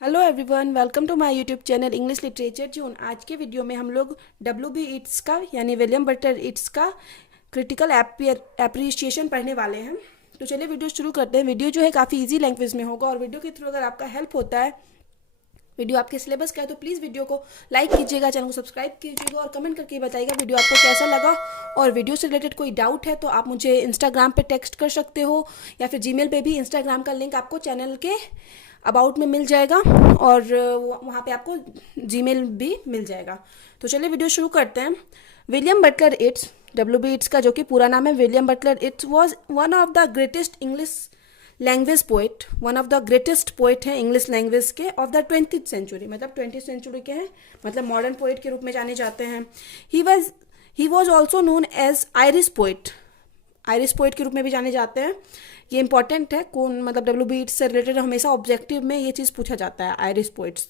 Hello everyone, welcome to my YouTube channel English literature June. आज के video में हम लोग डब्ल्यू बी ईट्स का यानी विलियम बटलर ईट्स का क्रिटिकल एप्रिशिएशन पढ़ने वाले हैं। तो चलिए वीडियो शुरू करते हैं। वीडियो जो है काफ़ी इजी लैंग्वेज में होगा और वीडियो के थ्रू अगर आपका हेल्प होता है, वीडियो आपके सिलेबस का है, तो प्लीज़ वीडियो को लाइक कीजिएगा, चैनल को सब्सक्राइब कीजिएगा और कमेंट करके बताइएगा वीडियो आपको कैसा लगा। और वीडियो से रिलेटेड कोई डाउट है तो आप मुझे इंस्टाग्राम पे टेक्स्ट कर सकते हो या फिर जीमेल पे भी। इंस्टाग्राम का लिंक आपको चैनल के अबाउट में मिल जाएगा और वहाँ पे आपको जीमेल भी मिल जाएगा। तो चलिए वीडियो शुरू करते हैं। William Butler Yeats, W B Yeats का जो कि पूरा नाम है William Butler Yeats, was one of the greatest English language poet, one of the greatest poet हैं इंग्लिश लैंग्वेज के ऑफ द 20th सेंचुरी, मतलब 20th सेंचुरी के हैं, मतलब मॉडर्न पोइट के रूप में जाने जाते हैं। He was also known as Irish poet, Irish poet के रूप में भी जाने जाते हैं। ये इंपॉर्टेंट है, कौन मतलब डब्ल्यू बी ईट्स से रिलेटेड हमेशा ऑब्जेक्टिव में ये चीज़ पूछा जाता है। आयरिश पोइट्स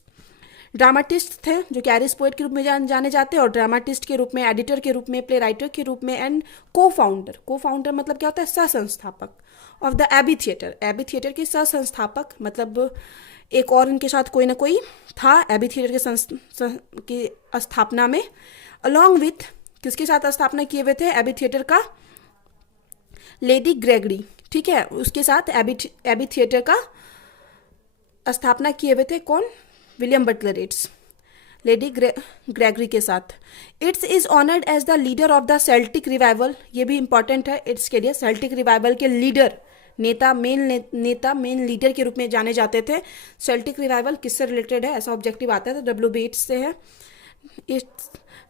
ड्रामाटिस्ट थे जो कि आयरिश पोइट के रूप में जाने जाते हैं, और ड्रामाटिस्ट के रूप में, एडिटर के रूप में, प्ले राइटर के रूप में, एंड को फाउंडर मतलब क्या होता है, सह संस्थापक of the Abbey theatre, Abbey theatre के सह संस्थापक, मतलब एक और इनके साथ कोई ना कोई था एबी थिएटर की स्थापना में। अलॉन्ग विथ किसके साथ स्थापना किए हुए थे एबी थिएटर का, लेडी ग्रेगरी, ठीक है, उसके साथ एबी थिएटर का स्थापना किए हुए थे कौन, William Butler Yeats, lady Gregory के साथ। Yeats is honoured as the leader of the Celtic revival, ये भी इंपॉर्टेंट है इट्स के लिए। सेल्टिक रिवाइवल के लीडर, मेन लीडर के रूप में जाने जाते थे। सेल्टिक रिवाइवल किससे रिलेटेड है, ऐसा ऑब्जेक्टिव आता है तो डब्ल्यू बी ईट्स से है।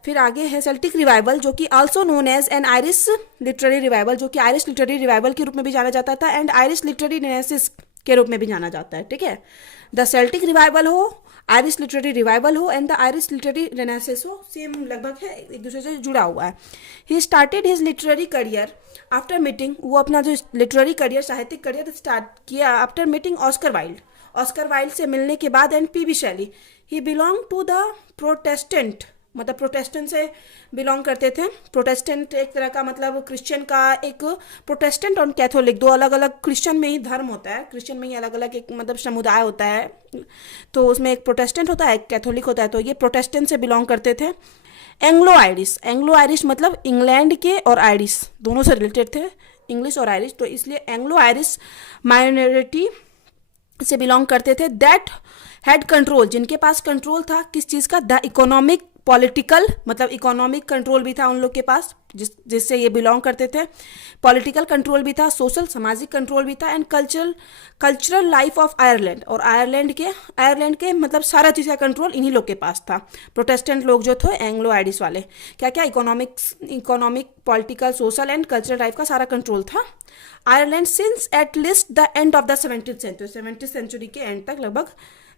फिर आगे है सेल्टिक रिवाइवल जो कि also known as an Irish literary revival, जो कि आयरिश लिटरेरी रिवाइवल के रूप में भी जाना जाता था, एंड आयरिश लिटरेरी रिनेसेंस के रूप में भी जाना जाता है, ठीक है। द सेल्टिक रिवाइवल हो, आयरिश लिटरेरी रिवाइवल हो, and the Irish literary renaissance हो, सेम लगभग है, एक दूसरे से जुड़ा हुआ है। He started his literary career after meeting, वो अपना जो लिटरेरी करियर, साहित्यिक करियर स्टार्ट किया after meeting Oscar Wilde, Oscar Wilde से मिलने के बाद, and P B Shelley. He belong to the Protestant, मतलब प्रोटेस्टेंट से बिलोंग करते थे। प्रोटेस्टेंट एक तरह का मतलब क्रिश्चियन का, एक प्रोटेस्टेंट और कैथोलिक दो अलग अलग, क्रिश्चियन में ही धर्म होता है, क्रिश्चियन में ही अलग अलग एक मतलब समुदाय होता है, तो उसमें एक प्रोटेस्टेंट होता है, एक कैथोलिक होता है, तो ये प्रोटेस्टेंट से बिलोंग करते थे। एंग्लो आयरिश, एंग्लो आयरिश मतलब इंग्लैंड के और आयरिश दोनों से रिलेटेड थे, इंग्लिश और आयरिश, तो इसलिए एंग्लो आयरिश माइनॉरिटी से बिलोंग करते थे। दैट हैड कंट्रोल, जिनके पास कंट्रोल था किस चीज़ का, द इकोनॉमिक पॉलिटिकल, मतलब इकोनॉमिक कंट्रोल भी था उन लोग के पास जिससे ये बिलोंग करते थे। पॉलिटिकल कंट्रोल भी था, सोशल सामाजिक कंट्रोल भी था, and cultural life of Ireland, और आयरलैंड के मतलब सारा चीज़ का कंट्रोल इन्हीं लोग के पास था। प्रोटेस्टेंट लोग जो थे एंग्लो आयरिश वाले, क्या क्या economic political social and cultural life का सारा कंट्रोल था Ireland since at least the end of the 70th century, 70th century के एंड तक लगभग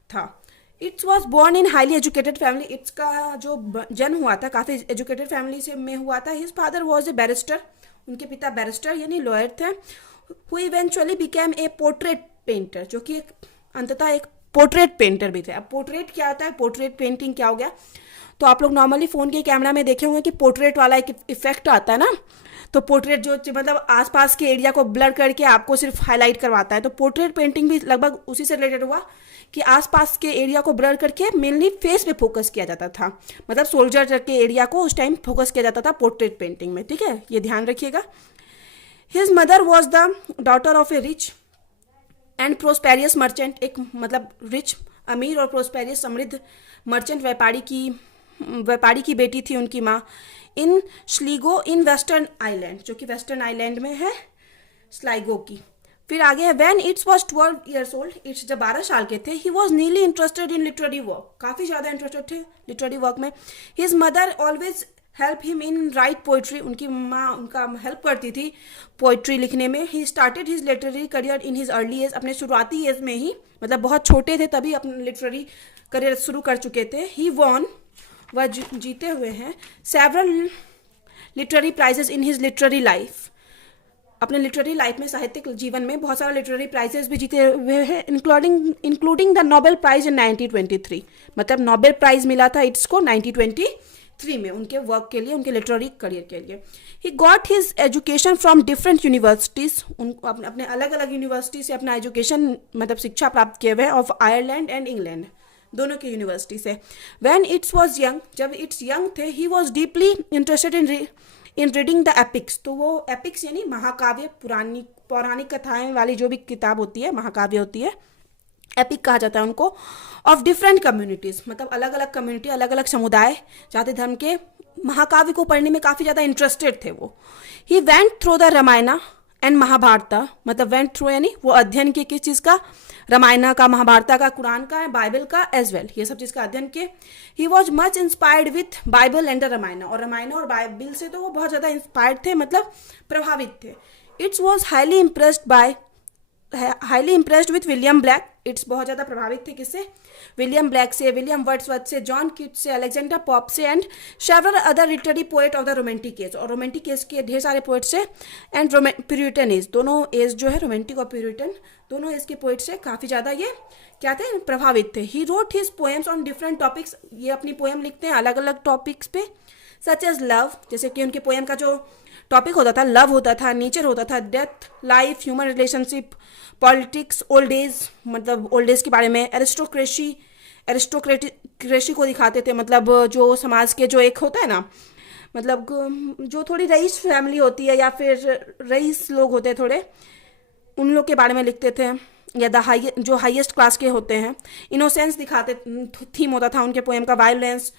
था। Yeats was born in highly educated family, Yeats का जो जन्म हुआ था काफ़ी एजुकेटेड फैमिली से में हुआ था। His father was a barrister, उनके पिता बैरिस्टर यानी लॉयर थे। Who eventually became a portrait painter, जो कि अंततः एक पोर्ट्रेट पेंटर भी थे। अब पोर्ट्रेट क्या होता है, पोर्ट्रेट पेंटिंग क्या हो गया, तो आप लोग नॉर्मली फ़ोन के कैमरा में देखे होंगे कि पोर्ट्रेट वाला एक इफेक्ट आता है ना, तो पोर्ट्रेट जो मतलब आसपास के एरिया को ब्लर करके आपको सिर्फ हाईलाइट करवाता है, तो पोर्ट्रेट पेंटिंग भी लगभग उसी से रिलेटेड हुआ कि आसपास के एरिया को ब्लर करके मेनली फेस पे फोकस किया जाता था, मतलब सोल्जर के एरिया को उस टाइम फोकस किया जाता था पोर्ट्रेट पेंटिंग में, ठीक है, ये ध्यान रखिएगा। His mother was the daughter of a rich and prosperous merchant, एक मतलब रिच, अमीर और प्रोस्पेरियस, समृद्ध मर्चेंट व्यापारी की बेटी थी उनकी माँ। इन स्लीगो इन वेस्टर्न आइलैंड, जो कि वेस्टर्न आइलैंड में है, स्लाइगो की। फिर आगे है when Yeats was 12 years old, Yeats जब 12 साल के थे, he was really interested in literary work, काफ़ी ज़्यादा इंटरेस्टेड थे लिटरेरी वर्क में। His mother always help him in write poetry, उनकी माँ उनका हेल्प करती थी पोइट्री लिखने में। He started his literary career in his early age, अपने शुरुआती एज में ही, मतलब बहुत छोटे थे तभी अपना लिटरेरी करियर शुरू कर चुके थे। ही वॉन, वह जीते हुए हैं, several literary prizes in his literary life, अपने लिटरेरी लाइफ में, साहित्यिक जीवन में बहुत सारे लिटरेरी प्राइजेस भी जीते हुए हैं, including the Nobel prize in 1923, मतलब नोबेल प्राइज मिला था इट्स को 1923 1903 में उनके वर्क के लिए, उनके लिटरेरी करियर के लिए। He got his education from different universities, उनको अपने अलग अलग यूनिवर्सिटी से अपना एजुकेशन मतलब शिक्षा प्राप्त किए हुए हैं, ऑफ आयरलैंड एंड इंग्लैंड, दोनों की यूनिवर्सिटी से। व्हेन इट्स वाज यंग, जब इट्स यंग थे, he was deeply interested in reading the epics, तो वो एपिक्स यानी महाकाव्य, पुरानी पौराणिक कथाएं वाली जो भी किताब होती है, महाकाव्य होती है, एपिक कहा जाता है उनको, ऑफ डिफरेंट कम्युनिटीज़, मतलब अलग अलग कम्युनिटी, अलग अलग समुदाय, जाति धर्म के महाकाव्य को पढ़ने में काफ़ी ज़्यादा इंटरेस्टेड थे वो। He went through the Ramayana and Mahabharata, मतलब वेंट थ्रू यानी वो अध्ययन किए किस चीज़ का, रामायण का, महाभारता का, कुरान का, बाइबल का एज वेल, ये सब चीज़ का अध्ययन किए। He was much inspired with Bible and the Ramayana, और रामायण और बाइबल से तो वो बहुत ज़्यादा इंस्पायर्ड थे, मतलब प्रभावित थे। It's was highly impressed with William black, it's बहुत ज़्यादा प्रभावित थे किससे, विलियम ब्लैक से, विलियम वर्ड्सवर्थ से, जॉन कीट्स से, अलेक्जेंडर पॉप से, and several other literary poet of the romantic as, और रोमांटिक एज के ढेर सारे पोएट से, एंड प्यूरिटन एज, दोनों एज जो है रोमांटिक और प्यूरिटन दोनों एज के पोएट से काफ़ी ज़्यादा ये क्या थे, प्रभावित थे। ही wrote his poems on different topics, ये अपनी पोएम लिखते हैं अलग अलग टॉपिक्स पे, सच एज लव, जैसे कि उनके पोएम का जो टॉपिक होता था लव होता था, नेचर होता था, death, life, human relationship, politics, old age, मतलब ओल्ड एज के बारे में, एरिस्टोक्रेसी को दिखाते थे, मतलब जो समाज के जो एक होता है ना, मतलब जो थोड़ी रईस फैमिली होती है या फिर रईस लोग होते हैं थोड़े, उन लोग के बारे में लिखते थे, या जो हाईएस्ट क्लास के होते हैं। इनोसेंस दिखाते, थीम होता था उनके पोएम का, वायलेंस,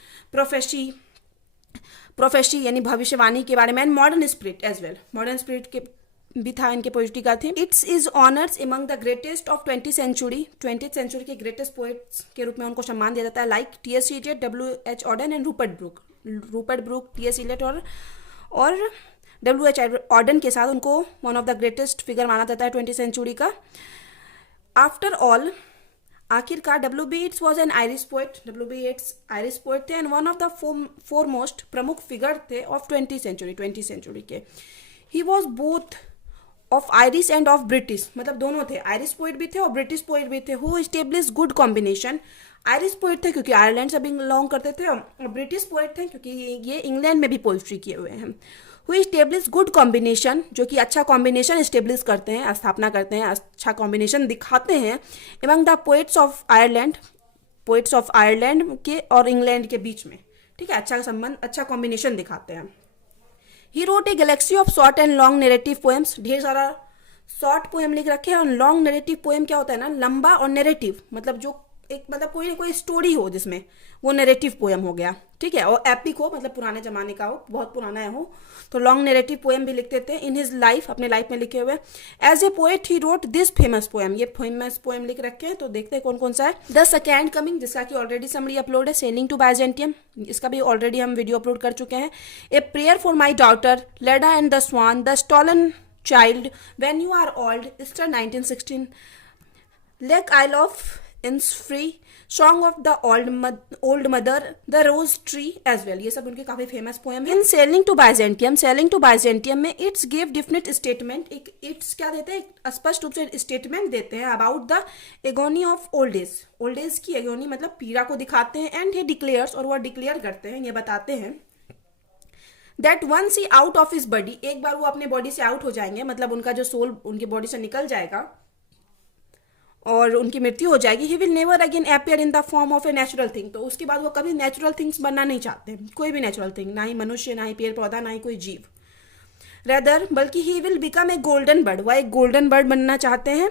प्रोफेसी यानी भविष्यवाणी के बारे में, and modern spirit as well, modern spirit के भी था इनके पोइट्री का थीम। Yeats is honours among the greatest of 20th century के ग्रेटेस्ट पोएट्स के रूप में उनको सम्मान दिया जाता है, like T S. Eliot, W.H. Auden and Rupert Brooke, T S. Eliot और W.H. ऑर्डन के साथ उनको one of the greatest figure माना जाता है 20th सेंचुरी का। आफ्टर ऑल, आखिरकार W.B. Yeats was an Irish poet, W.B. Yeats Irish poet थे, and one of the foremost प्रमुख फिगर थे ऑफ 20th सेंचुरी के। He was both of Irish and of British, मतलब दोनों थे, Irish poet भी थे और ब्रिटिश पोइट भी थे। Who establish good combination, Irish poet थे क्योंकि आयरलैंड से बिलोंग करते थे, और ब्रिटिश पोइट थे क्योंकि ये इंग्लैंड में भी पोइट्री किए हुए हैं। हु इस्टेब्लिश गुड कॉम्बिनेशन, जो कि अच्छा कॉम्बिनेशन इस्टेब्लिश करते हैं, स्थापना करते हैं, अच्छा कॉम्बिनेशन दिखाते हैं among the poets of Ireland के और इंग्लैंड के बीच में, ठीक है, अच्छा संबंध, अच्छा कॉम्बिनेशन दिखाते हैं। He wrote a Galaxy of short and long narrative poems, ढेर सारा शॉर्ट पोएम लिख रखे हैं, और लॉन्ग नेरेटिव पोएम क्या होता है ना, लंबा, और नेरेटिव मतलब जो एक मतलब कोई ना कोई स्टोरी हो जिसमें, वो नेरेटिव पोएम हो गया, ठीक है, और एपिक हो, मतलब पुराने जमाने का हो, बहुत पुराना हो, तो लॉन्ग नेरेटिव पोएम भी लिखते थे। इन हिज लाइफ, अपने लाइफ में लिखे हुए। As a poet he wrote this famous poem, ये फेमस पोएम लिख रखे हैं, तो देखते हैं कौन कौन सा है। द सेकेंड कमिंग, जिसका कि ऑलरेडी समरी अपलोड है, सेलिंग टू बाइजेंटियम, इसका भी ऑलरेडी हम वीडियो अपलोड कर चुके हैं। A prayer for my daughter, Leda and the swan, the stolen child, when you are old, Easter 1916, lake isle of Innisfree, song of the old mother, the rose tree as well, ये सब उनके काफी famous poem है। In sailing to Byzantium में Yeats give definite statement, Yeats क्या देते हैं, स्पष्ट रूप से स्टेटमेंट देते हैं about the agony of old age की एगोनी, मतलब पीड़ा को दिखाते हैं। एंड ही डिक्लेयर्स, और वो डिक्लेयर करते हैं, ये बताते हैं, that once he out of his body, एक बार वो अपने बॉडी से आउट हो जाएंगे, मतलब उनका जो सोल उनकी बॉडी से निकल जाएगा और उनकी मृत्यु हो जाएगी, he will never again appear in the form of a natural thing, तो उसके बाद वो कभी नेचुरल थिंग्स बनना नहीं चाहते, कोई भी नेचुरल थिंग, ना ही मनुष्य, ना ही पेड़ पौधा, ना ही कोई जीव, रेदर बल्कि he will become a golden bird, वह एक गोल्डन बर्ड बनना चाहते हैं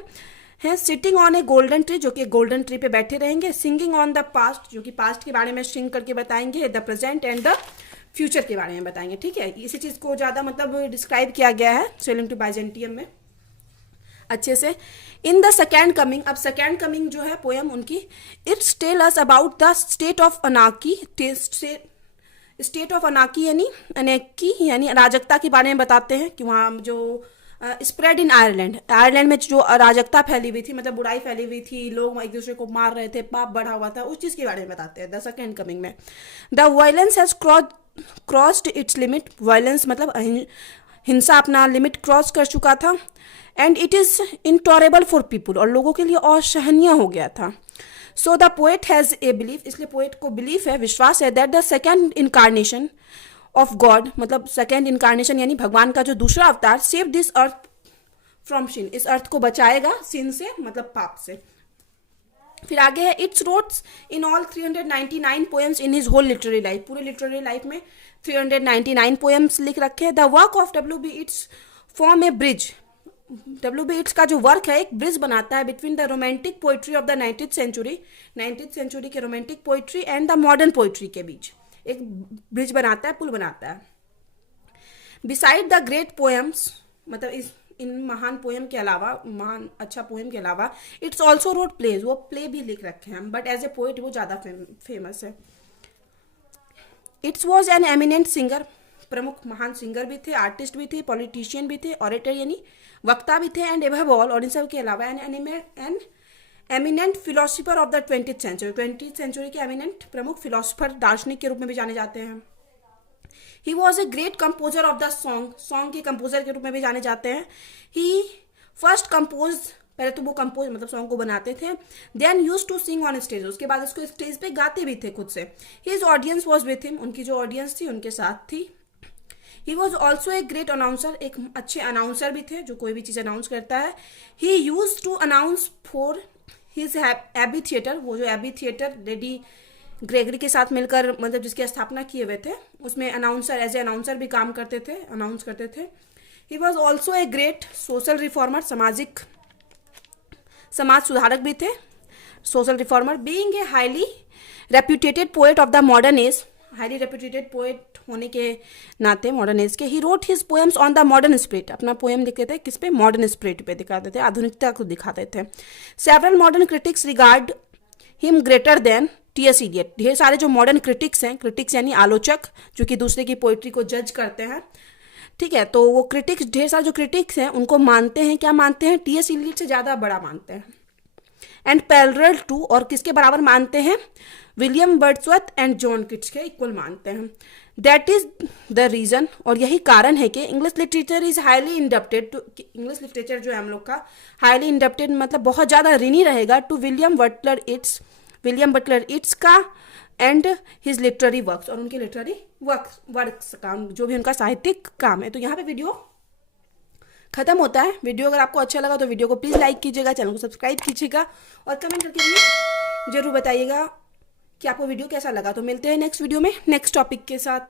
sitting on A golden tree, जो कि गोल्डन ट्री पे बैठे रहेंगे, सिंगिंग ऑन द पास्ट, जो कि पास्ट के बारे में सिंग करके बताएंगे, the present and the future के बारे में बताएंगे, ठीक है, इसी चीज़ को ज़्यादा मतलब डिस्क्राइब किया गया है सेलिंग टू बाइजेंटियम में अच्छे से। इन द सेकेंड कमिंग, अब सेकेंड कमिंग जो है पोएम उनकी, it's tell us about the state of anarchy, state of anarchy यानी अराजकता के बारे में बताते हैं कि वहाँ जो स्प्रेड इन आयरलैंड में जो अराजकता फैली हुई थी, मतलब बुराई फैली हुई थी, लोग एक दूसरे को मार रहे थे, पाप बढ़ा हुआ था, उस चीज़ के बारे में बताते हैं द सेकेंड कमिंग में। The violence has crossed its limit, violence मतलब हिंसा अपना लिमिट क्रॉस कर चुका था, and it is intolerable for people, और लोगों के लिए असहनीय हो गया था। So the poet has a belief, इसलिए पोएट को बिलीफ है, विश्वास है, that the second incarnation of God, मतलब सेकेंड इनकारनेशन यानी भगवान का जो दूसरा अवतार, सेव दिस अर्थ फ्रॉम सिन, इस अर्थ को बचाएगा सिन से, मतलब पाप से। फिर आगे है, Yeats wrote in all 399 poems in his whole literary life, पूरे लिटरेरी लाइफ में 399 पोएम्स लिख रखे हैं। The work of W B. Yeats form a bridge, W B. Yeats का जो वर्क है एक ब्रिज बनाता है between the romantic poetry of the 19th century के romantic poetry and the modern poetry के बीच एक ब्रिज बनाता है, पुल बनाता है। बिसाइड द ग्रेट पोएम्स, मतलब इन महान पोएम के अलावा, महान अच्छा पोएम के अलावा, इट्स ऑल्सो रोट प्लेज, वो प्ले भी लिख रखे हैं, बट एज ए पोइट वो ज़्यादा फेमस है। It's was an eminent singer, प्रमुख महान सिंगर भी थे, आर्टिस्ट भी थे, पॉलिटिशियन भी थे, ऑरेटर यानी वक्ता भी थे, एंड एबव ऑल, और इन सब के अलावा an eminent philosopher of the 20th century के एमिनेंट प्रमुख फिलोसफर, दार्शनिक के रूप में भी जाने जाते हैं। He was a great composer of the song के कंपोजर के रूप में भी जाने जाते हैं। ही फर्स्ट कंपोज, पहले तो वो कंपोज मतलब सॉन्ग को बनाते थे, then use to sing on stage, उसके बाद उसको स्टेज पे गाते भी थे खुद से। His audience was with him, उनकी जो ऑडियंस थी उनके साथ थी। ही was also a great announcer, एक अच्छे अनाउंसर भी थे जो कोई भी चीज़ अनाउंस करता है। He used to announce for his Abbey theatre, वो जो एबी थिएटर लेडी ग्रेगरी के साथ मिलकर मतलब जिसकी स्थापना किए हुए थे, उसमें अनाउंसर, एज ए अनाउंसर भी काम करते थे, अनाउंस करते थे। He was also a great social reformer, समाज सुधारक भी थे, social reformer. Being a highly reputed poet of the modern age, highly reputed poet होने के नाते मॉडर्न एज के, he wrote his poems on the modern spirit, अपना poem लिखते थे किस पे, मॉडर्न स्पिरिट पे दिखाते थे, आधुनिकता को दिखाते थे। Several modern critics regard him greater than T S. Eliot, ढेर सारे जो मॉडर्न क्रिटिक्स हैं, क्रिटिक्स यानी आलोचक जो कि दूसरे की पोइट्री को जज करते हैं, ठीक है, तो वो क्रिटिक्स, ढेर सारे जो क्रिटिक्स हैं उनको मानते हैं, क्या मानते हैं, टी.एस. इलियट से ज़्यादा बड़ा मानते हैं। एंड पैरेलल टू, और किसके बराबर मानते हैं, William Wordsworth and John Keats के इक्वल मानते हैं। दैट इज द रीज़न, और यही कारण है कि English literature is highly indebted to, English literature जो है हम लोग का हाईली इंडप्टेड मतलब बहुत ज़्यादा ऋणी रहेगा टू विलियम बटलर इट्स का एंड हिज लिटरेरी वर्क्स, और उनके लिटरेरी वर्क्स का जो भी उनका साहित्यिक काम है। तो यहाँ पे वीडियो खत्म होता है। वीडियो अगर आपको अच्छा लगा तो वीडियो को प्लीज़ लाइक कीजिएगा, चैनल को सब्सक्राइब कीजिएगा और कमेंट करके जरूर बताइएगा कि आपको वीडियो कैसा लगा। तो मिलते हैं नेक्स्ट वीडियो में नेक्स्ट टॉपिक के साथ।